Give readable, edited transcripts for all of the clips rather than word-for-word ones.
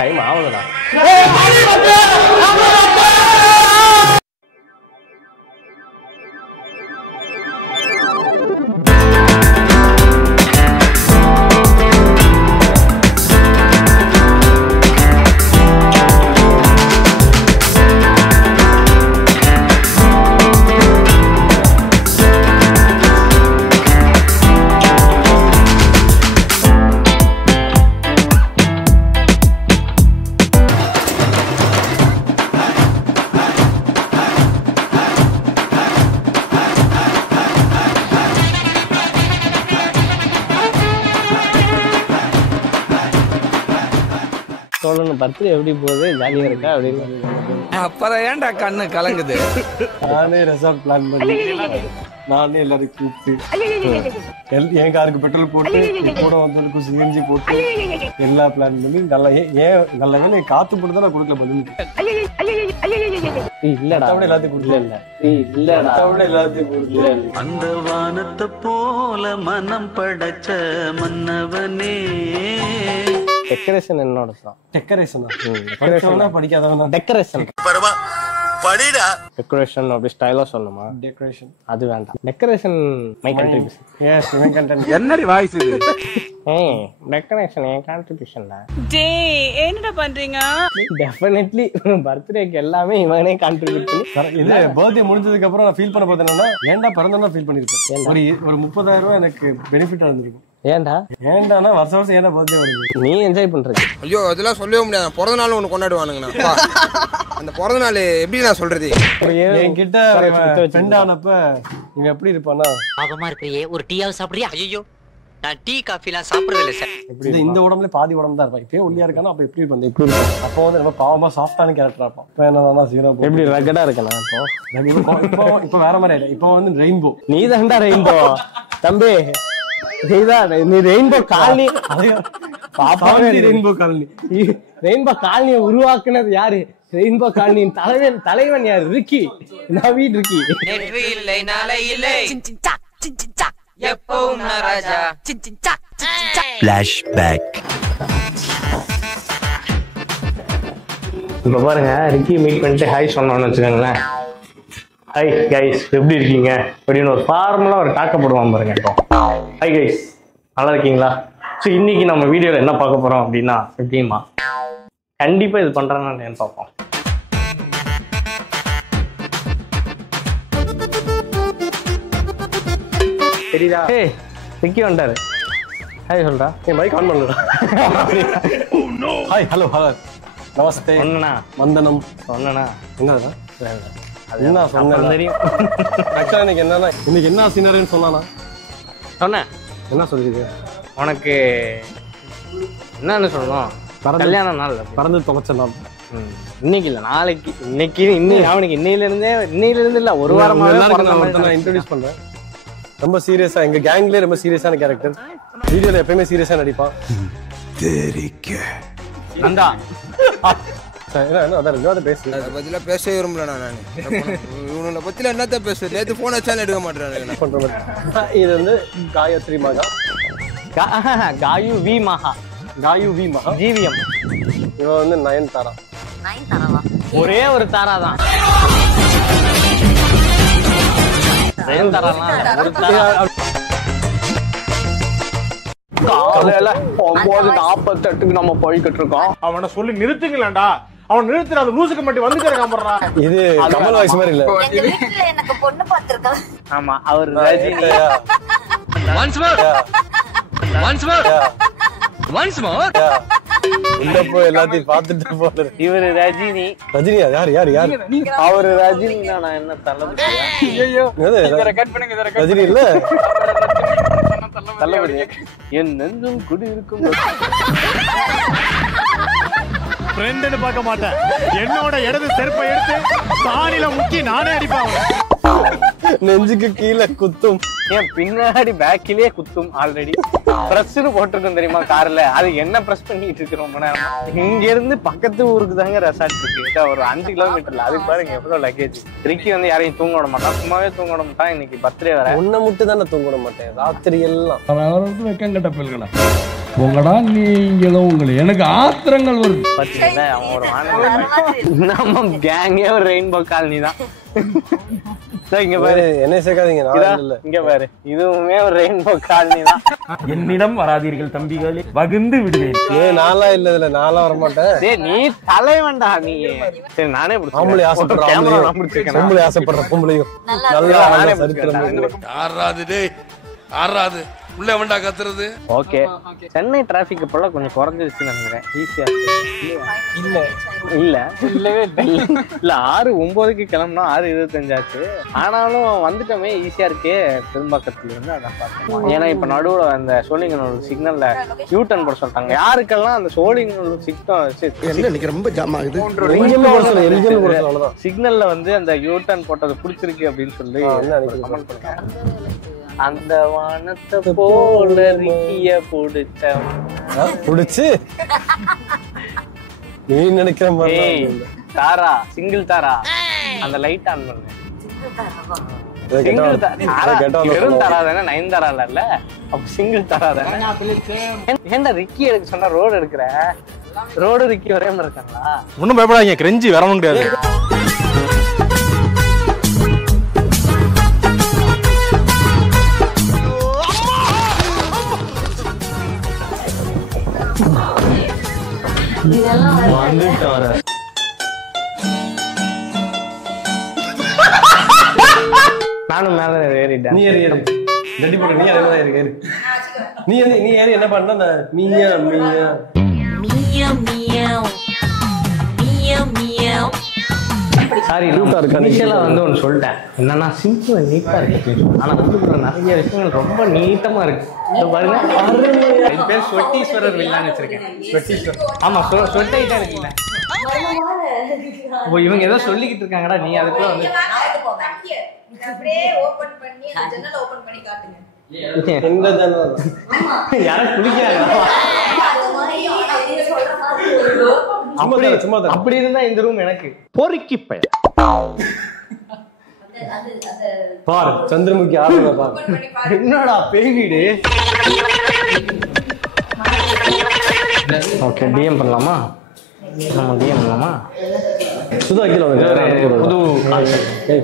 Time ஆகலடா. Birthday எப்படி போகுது? ஜாலியா இருக்கா அப்படின்னு. அப்புறம் ஏன்டா கண்ணு கலங்குது? நானே ரெசார்ட் பிளான் பண்ணி நானே எல்லாரும் கூப்பிட்டு என் காருக்கு பெட்ரோல் போட்டு கூட வந்து சிஎன்ஜி போட்டு எல்லா பிளான் பண்ணி நல்லா நல்ல வேலை காத்து போட்டு தான் நான் கொடுக்கல பதில். இல்லடா எல்லாத்தையும் கொடுக்கல. எல்லாத்தையும் கொடுக்கல. அந்த வானத்தை போல மனம் படைச்ச மன்னவனே. டெக்கரேஷன் என்னோட தான். டெக்கரேஷன் படிக்காதவன் டெக்கரேஷன் படிடா. டெக்கரேஷன் அப்படி ஸ்டைலா சொல்லணுமா? டெக்கரேஷன் அது வேண்டாம். Decoration my contribution. S my content. என்னடி வாய்ஸ் இது? டெக்கரேஷன் என் கான்ட்ரிபியூஷன் தான். டேய் என்னடா பண்றீங்க? டெஃபினெட்லி பர்த்டேக்கு எல்லாமே இவனே கான்ட்ரிபியூட் பண்ணி. இது பர்த்டே முடிஞ்சதுக்கு அப்புறம் நான் ஃபீல் பண்ண பார்த்தேன்னா ஏன்டா பிறந்தா ஃபீல் பண்ணிருப்பேன். ஒரு 30,000 ரூபாய் எனக்கு பெனிஃபிட் இருந்திருக்கும். ஏன்டானா வருஷம் ஏன்டா பர்த்டே வருது? நீ என்ஜாய் பண்றது. ஐயோ அதெல்லாம் சொல்லவே முடியாது. பிறந்த நாள் ஒண்ணு கொண்டாடுவானுங்கண்ணா. அந்த பிறந்த நாள் எப்படி நான் சொல்றது? என்கிட்ட ஃப்ரெண்ட் ஆனப்ப இவன் எப்படி இருப்பானா, பாவமா இருக்கிறியே ஒரு டீயாவது சாப்பிடுறியா? ஐயோ நான் டீ காஃபி எல்லாம் சாப்பிடுறது இல்ல சார். இந்த உடம்புல பாதி உடம்பு தான் இருப்பான். இப்பயே ஒல்லியா இருக்கானா அப்ப எப்படி இருப்பான்? இப்படி இருப்பான். அப்போ வந்து ரொம்ப பாவமா சாஃப்டான கேரக்டரா இருப்பான். இப்ப என்னன்னா சீரோ எப்படி ரகடா இருக்கனா? இப்போ வேற மாதிரி ஆயிடும். இப்போ வந்து ரெயின்போ. நீ தான்டா ரெயின்போ தம்பி. நீ rainbow colony rainbow colony. Rainbow காலனியை உருவாக்குனது யாரு? ரெயின்போ காலனியின் தலைவன் யாரு? Ricky, Naveen Ricky. நேற்று இல்லை நாளை இல்லை எப்பவும் ராஜா. ஃபிளாஷ்பேக். இப்ப பாருங்க, ரிக்கி மீட் பண்ணிட்டு ஹாய் சொன்னோம்னு வச்சுக்கோங்களேன். ஹாய் கைஸ் எப்படி இருக்கீங்க அப்படின்னு ஒரு ஃபார்மலா ஒரு டாக்க போடுவான் பாருங்க. இப்போ ஹாய் கைஸ் நல்லா இருக்கீங்களா? ஸோ இன்னைக்கு நம்ம வீடியோவில் என்ன பார்க்க போறோம் அப்படின்னா, எப்படிமா கண்டிப்பா இது பண்றான்னு பார்ப்போம். சரிடா. ஏய் ரிக்கி வந்துட்டாரு. ஹாய் சொல்றா. என் மைக் ஆன் பண்ணலடா. ஹாய் ஹலோ ஹலோ நமஸ்தே ஒண்ணுண்ணா வந்தனம் சொன்னா என்னடா என்ன சொன்ன தெரியும். ஆக்சுவலா இன்னைக்கு என்ன சீனரின்னு சொன்னானா? சொன்னேன். என்ன சொல்லிருக்க? உனக்கு என்னன்னு சொல்லணும்? கல்யாண நாள் பறந்து தொலைச்ச நாள். இன்னைக்கு இல்ல நாளைக்கு. இன்னைக்கு அவனுக்கு இன்னையில இருந்து இல்ல ஒரு வாரமா நான் இன்ட்ரோடியூஸ் பண்றேன். ரொம்ப சீரியஸா எங்க கேங்லயே ரொம்ப சீரியஸான கேரக்டர். வீடியோல எப்பயுமே சீரியஸா நடிப்பான். நந்தா பத்தில பேசவே விரும்பல. நான் இவனை பத்தில என்னத்த பேச? நேற்று போன் வச்சாலும் எடுக்க மாட்டேன். இது வந்து காயத்ரி மகா. காயு வி மகா. ஜிவிஎம். இவன் வந்து நயன்தாரா. ஒரே ஒரு தாரா தான். காலையில 9:48 நம்ம போய்கிட்டு இருக்கோம். அவனை சொல்லி நிறுத்துங்களா? அவன் நிறுத்துற அந்த லூசுக்கு மட்டும் வந்து இது கமல் வாய்ஸ் மாதிரி இல்ல. எனக்கு பொண்ணு பார்த்திருக்கான். ஆமா அவர் ரஜினி. once more இந்த போ எல்லாத்தையும் பார்த்துட்டு போற. இவரு ரஜினி. ரஜினியா? யாரு? அவரு ரஜினினா நான் என்ன தளபதியா? ஐயோ ரஜினி இல்ல தளபதி. என் நெஞ்சும் குடி இருக்கும். ஃப்ரெண்ட்னு பார்க்க மாட்டேன். என்னோட இடது செருப்பை எடுத்து சாணில முக்கி நானே அடிப்பாங்க. நெஞ்சுக்கு கீழே குத்தும். ஏன் பின்னாடி பேக்கிலேயே குத்தும். ஆல்ரெடி பிரஸ்ன்னு போட்டிருக்கோம் தெரியுமா கார்ல? அது என்ன பிரஸ் பண்ணிட்டு இருக்கிறோம்? இங்க இருந்து பக்கத்து ஊருக்கு தாங்க ரெசார்ட் இருக்கு. ஒரு 5 கிலோமீட்டர்ல. அதுக்கு பாருங்க எவ்வளவு லக்கேஜ். ரிக்கி வந்து யாரையும் தூங்க விட மாட்டான். சும்மாவே தூங்க விட மாட்டான். இன்னைக்கு பர்த்டே வர உன்னை மட்டும் தானே தூங்க விட மாட்டேன். ராத்திரி எல்லாம் வெக்கம் கட்ட பிள்ளைகளா உங்களடா நீங்களும் எனக்கு ஆத்திரங்கள் வருது. பாத்தீங்களா அவன் ஒரு வானம் நம்ம கேங்கே ஒரு ரெயின்போ காலனி தான். இங்க பாரு என்ன சேர்க்காதீங்க, இங்க பாரு இதுவுமே ஒரு ரெயின்போ காலனி தான். என்னிடம் வராதீர்கள் தம்பிகளே, வகுந்து விடுவேன். நான்லாம் இல்ல இதுல, நான்லாம் வரமாட்டேன். டேய் நீ தலைவன்டா நீ. சரி நானே ஆம்பளை ஆசைப்படுற பொம்பளை ஆசைப்படுற பொம்பளையும் நல்லா சரித்திரம். ஆறாது உள்ள வேண்டா கத்துறது. ஓகே சென்னை டிராபிக் இப்பெல்லாம் கொஞ்சம் குறைஞ்சிருச்சுன்னு நினைக்கிறேன். ஈஸியா இல்ல இல்ல இல்லவே இல்ல 6:09 கிளம்புனா 6:25 ஆச்சு. ஆனாலும் வந்துட்டோமே ஈஸியா இருக்கே பெரும்பாக்கத்துல இருந்து. அதான் பார்த்தேன். ஏன்னா இப்ப நடுவுல அந்த சோழிங்கநல்லூர் சிக்னல்ல யூட்டன் போட சொல்லிட்டாங்க. யாருக்கெல்லாம் அந்த சோழிங்கநல்லூர் ரொம்ப ஜாம் ஆகுது. சிக்னல்ல வந்து அந்த யூட்டன் போட்டது பிடிச்சிருக்கு அப்படின்னு சொல்லி கமெண்ட் பண்ணுங்க. அந்த வானத்தை போல ரிக்கிய புடிச்சு நீ நினைக்கிற மாதிரி தாரா சிங்கிள் தாரா அந்த லைட் ஆன் பண்ணு. சிங்கிள் வெறும் தாரா தானே, 9 தாரா இல்ல. அப்ப சிங்கிள் தாரா தானே. ஏன்டா ரிக்கி எடுக்க சொன்னா ரோடு எடுக்கிற? ரோடு ரிக்கி ஒரே மாதிரி இருக்காங்களா? ஒன்னும் பயப்படாதீங்க, கிரெஞ்சி வரவும் கிடையாது. நானும் மேல ஏறிட்டேன். நீ ஏறி ரெடி பண்ண. நீ ஏறி ஏறு. நீ ஏறி என்ன பண்ண? அந்த மீயா மீயா மியா மியா மியா மியா. சாரி இனிஷியலா வந்து ஒன்று சொல்லிட்டேன். என்னன்னா சிம்பிள் நீட்டா இருக்கு. ஆனா புதுக்குள்ள நிறைய விஷயங்கள் ரொம்ப நீட்டமா இருக்கு. பாருங்க இது பேர் சொட்டீஸ்வரர் வில்லான்னு வச்சிருக்கேன். ஆமா சொட்டைட்டா இருக்குல்ல. ஓ இவங்க ஏதோ சொல்லிக்கிட்டு இருக்காங்கடா, நீ அதுக்குள்ள வந்து யாரும் குளிக்காங்க. அப்படி இருந்தா இந்த ரூம் எனக்கு பொறுக்கி பையன். பாரு சந்திரமுகி ஆடுறத பாரு. என்னடா பேய் வீடு. ஓகே டிஎம் பண்ணலாமா? நம்ம டிஎம் பண்ணலாமா? புது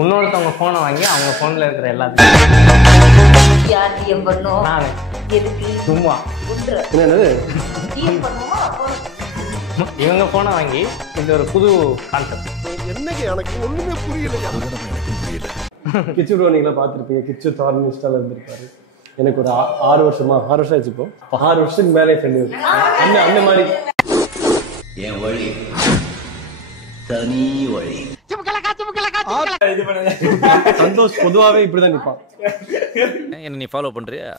இன்னொருத்தவங்க போனை வாங்கி அவங்க போன்ல இருக்கிற எல்லாத்தையும் சும்மா என்னது இவங்க போனை வாங்கி இது ஒரு புது கான்செப்ட். என்னங்க எனக்கு ஒண்ணுமே புரியல. கிச்சு ப்ரோ நீங்களா பார்த்துருப்பீங்க. கிச்சு தார் இன்ஸ்டால இருந்திருக்காரு. எனக்கு ஒரு 6 வருஷம் ஆச்சு. இப்போ 6 வருஷத்துக்கு மேலே ஃப்ரெண்டு அந்த மாதிரி. என் வழி தனி வழி. சந்தோஷ் பொதுவாவே இப்படிதான் நிப்பான். என்ன நீ ஃபாலோ பண்றியா?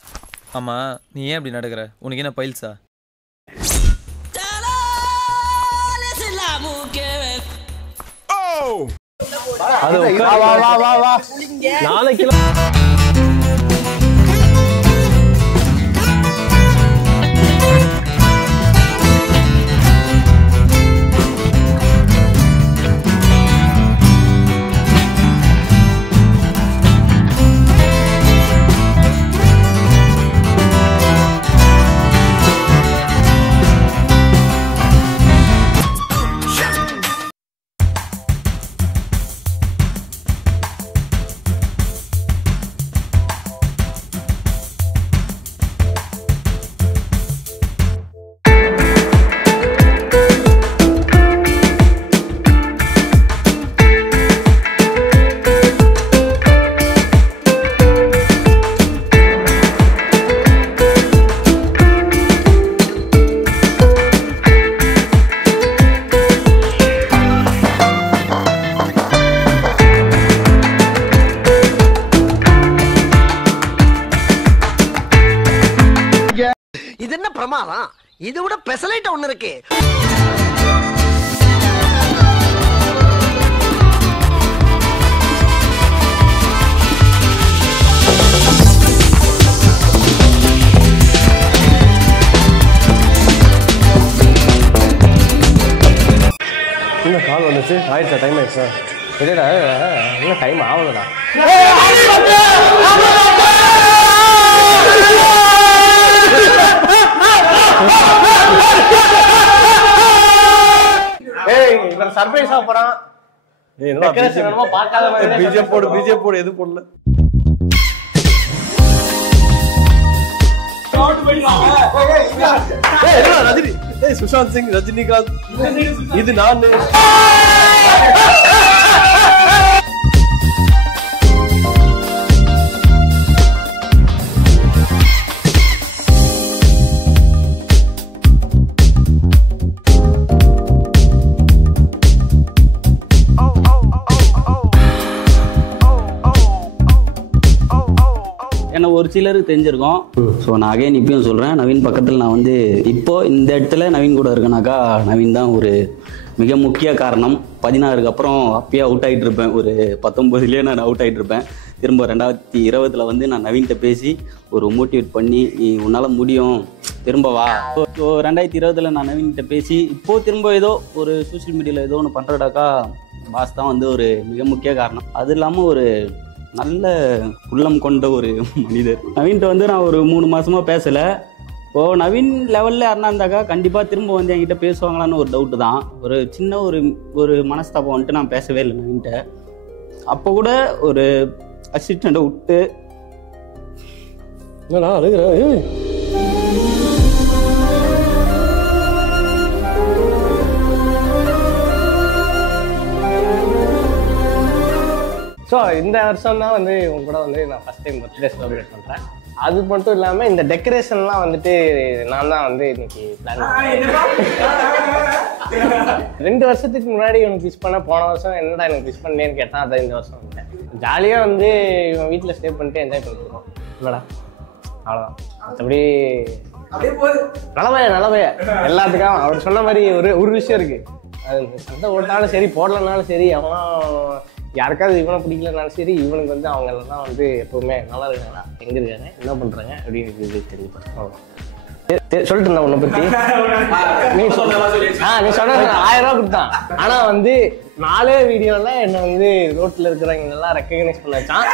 ஆமா, நீ ஏன் இப்படி நடக்கிற? உனக்கு என்ன பைல்ஸா? நாளைக்கு இது என்ன பிரமாதம்? இது விட பெசலைட் ஒண்ணு இருக்கு. என்ன கால் வந்துச்சு? ஆயிடுச்சா? டைம் ஆயிடுச்சா? இல்லடா இன்னும் டைம் ஆகலடா. ஏய் இவன் சர்ப்ரைஸா போறான். டெக்கரேஷன் என்னமோ பார்க்காத மாதிரி. பிஜே போடு எது போடல. ரஜினி, சுஷாந்த் சிங், ரஜினிகாந்த், இது நானு. ஏன்னா ஒரு சிலருக்கு தெரிஞ்சிருக்கும். ஸோ நான் அகைன் இப்பயும் சொல்கிறேன், நவீன் பக்கத்தில் நான் வந்து இப்போ இந்த இடத்துல நவீன் கூட இருக்கேனாக்கா நவீன் தான் ஒரு மிக முக்கிய காரணம். 16க்கு அப்புறம் அப்பயே அவுட் ஆகிட்டு இருப்பேன். ஒரு 19லேயே நான் அவுட் ஆகிட்டு இருப்பேன். திரும்ப 2020 வந்து நான் நவீன்கிட்ட பேசி ஒரு மோட்டிவேட் பண்ணி நீ உன்னால் முடியும் திரும்ப வா. ஸோ 2020 நான் நவீன்கிட்ட பேசி இப்போது திரும்ப ஏதோ ஒரு சோஷியல் மீடியாவில் ஏதோ ஒன்று பண்ணுறடாக்கா பாஸ் தான் வந்து ஒரு மிக முக்கிய காரணம். அது இல்லாமல் ஒரு நல்ல உள்ளம் கொண்ட ஒரு மனிதர். நவீன்கிட்ட வந்து நான் ஒரு 3 மாதமாக பேசலை. இப்போது நவீன் லெவலில் யாருனா இருந்தாக்கா கண்டிப்பாக திரும்ப வந்து என்கிட்ட பேசுவாங்களான்னு ஒரு டவுட்டு தான். ஒரு சின்ன ஒரு மனஸ்தாபம் வந்துட்டு நான் பேசவே இல்லை நவீன்கிட்ட. அப்போ கூட ஒரு அசிஸ்டண்ட்டை விட்டு என்னடா அழுகுறேன். ஸோ இந்த வருஷம் தான் வந்து உங்க கூட வந்து நான் ஃபர்ஸ்ட் டைம் பர்த்டே செலிப்ரேட் பண்ணுறேன். அது மட்டும் இல்லாமல் இந்த டெக்கரேஷன்லாம் வந்துட்டு நான் தான் வந்து இன்னைக்கு பிளான் பண்ணேன். 2 வருஷத்துக்கு முன்னாடி எனக்கு விஷ் பண்ண, போன வருஷம் என்னடா எனக்கு விஷ் பண்ணேன்னு கேட்டான். அதை இந்த வருஷம் வந்தேன். ஜாலியாக வந்து இவன் வீட்டில் ஸ்டே பண்ணிட்டு என்ஜாய் பண்ணிருக்கோம். இல்லைடா அவ்வளோதான். மற்றபடி நல்லபைய எல்லாத்துக்கும் அவர் சொன்ன மாதிரி ஒரு விஷயம் இருக்குது. அது சண்டை ஓட்டாலும் சரி போடலனாலும் சரி, அவனா யாருக்காவது இவனை பிடிக்கலனாலும் சரி, இவனுக்கு வந்து அவங்க எல்லாம் வந்து எப்பவுமே நல்லா இருக்காங்களா, எங்கே இருக்காங்க, என்ன பண்ணுறாங்க அப்படின்னு தெரியும். சொல்லிட்டு இருந்தேன் உன்னை பற்றி. நீ சொன்ன 1000 ரூபா கொடுத்தான். ஆனால் வந்து 4 வீடியோவில் என்னை வந்து ரோட்டில் இருக்கிறவங்க எல்லாம் ரெக்கக்னைஸ் பண்ண வச்சான்.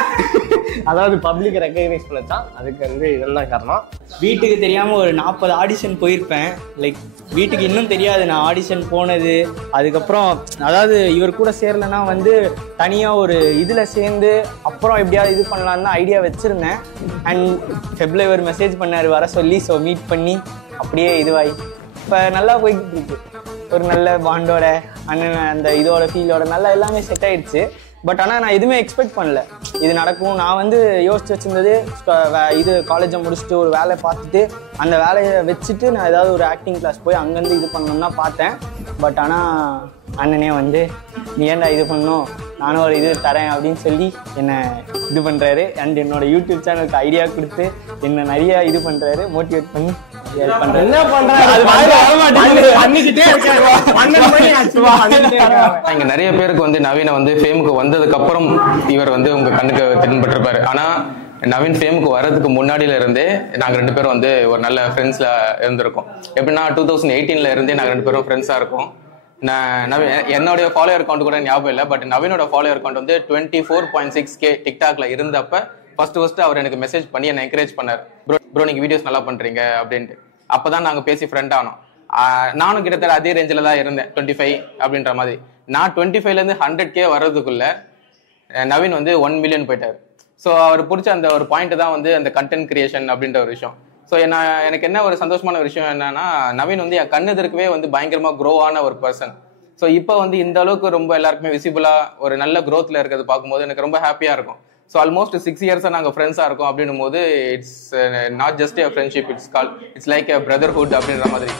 அதாவது பப்ளிக் ரெக்கக்னைஸ் பண்ண வச்சான். அதுக்கு வந்து இதெல்லாம் காரணம். வீட்டுக்கு தெரியாமல் ஒரு 40 ஆடிஷன் போயிருப்பேன். லைக் வீட்டுக்கு இன்னும் தெரியாது நான் ஆடிஷன் போனது. அதுக்கப்புறம் அதாவது இவர் கூட சேரலைன்னா வந்து தனியாக ஒரு இதில் சேர்ந்து அப்புறம் எப்படியாவது இது பண்ணலான்னு தான் ஐடியா வச்சுருந்தேன். அண்ட் ஃபெப்ல இவர் மெசேஜ் பண்ணார் வர சொல்லி. ஸோ மீட் பண்ணி அப்படியே இதுவாகி இப்போ நல்லா போய்கிட்டு இருக்கு. ஒரு நல்ல பாண்டோட அண்ணன் அந்த இதோட ஃபீலோட நல்லா எல்லாமே செட் ஆயிடுச்சு. பட் ஆனால் நான் எதுவுமே எக்ஸ்பெக்ட் பண்ணல இது நடக்கும். நான் வந்து யோசிச்சு வச்சுருந்தது இது காலேஜை முடிச்சுட்டு ஒரு வேலையை பார்த்துட்டு அந்த வேலையை வச்சுட்டு நான் ஏதாவது ஒரு ஆக்டிங் கிளாஸ் போய் அங்கேருந்து இது பண்ணணும்னு தான் பார்த்தேன். பட் ஆனால் அண்ணனே வந்து நீ ஏன்டா இது பண்ணணும், நானும் ஒரு இது தரேன் அப்படின்னு சொல்லி என்னை இது பண்ணுறாரு. அண்ட் என்னோட யூடியூப் சேனலுக்கு ஐடியா கொடுத்து என்னை நிறைய இது பண்ணுறாரு, மோட்டிவேட் பண்ணி என்ன பண்றாரு. இங்க நிறைய பேருக்கு வந்து நவீன வந்து ஃபேமுக்கு வந்ததுக்கு அப்புறம் இவர் வந்து உங்க கண்ணுக்கு தென்பட்டிருப்பாரு. ஆனா நவீன் ஃபேமுக்கு வர்றதுக்கு முன்னாடியில இருந்தே நாங்க 2 பேரும் வந்து ஒரு நல்ல ஃப்ரெண்ட்ஸ்ல இருந்திருக்கோம். எப்படின்னா 2018ல இருந்தே நாங்க 2 பேரும் ஃப்ரெண்ட்ஸா இருக்கோம். என்னுடைய ஃபாலோவர் அக்கௌண்ட் கூட ஞாபகம் இல்லை. பட் நவீனோட ஃபாலோவர் அக்கௌண்ட் வந்து 24.6K டிக்டாக்ல இருந்தப்ப ஃபர்ஸ்ட் அவர் எனக்கு மெசேஜ் பண்ணி என்னை என்கரேஜ் பண்ணார். ப்ரோ நீங்க வீடியோஸ் நல்லா பண்றீங்க அப்படின்ட்டு. அப்பதான் நாங்க பேசி ஃப்ரெண்ட் ஆனோம். நானும் கிட்டத்தட்ட அதே ரேஞ்சில் தான் இருந்தேன், 25 அப்படின்ற மாதிரி. நான் 25ல இருந்து 100K வர்றதுக்குள்ள நவீன் வந்து 1 மில்லியன் போயிட்டாரு. ஸோ அவர் பிடிச்ச அந்த ஒரு பாயிண்ட் தான் வந்து அந்த கண்டென்ட் கிரியேஷன் அப்படின்ற ஒரு விஷயம். ஸோ எனக்கு என்ன ஒரு சந்தோஷமான ஒரு விஷயம் என்னன்னா, நவீன் வந்து என் கண்ணெதிர்க்கவே வந்து பயங்கரமா க்ரோ ஆன ஒரு பர்சன். ஸோ இப்போ வந்து இந்த அளவுக்கு ரொம்ப எல்லாருக்குமே விசிபிளா ஒரு நல்ல க்ரோத்ல இருக்கிறது பார்க்கும்போது எனக்கு ரொம்ப ஹாப்பியா இருக்கும். ஸோ ஆல்மோஸ்ட் 6 இயர்ஸா நாங்கள் ஃப்ரெண்ட்ஸாக இருக்கோம் அப்படின்னும் போது it's not just a friendship, it's like a brotherhood அப்படின்ற மாதிரி.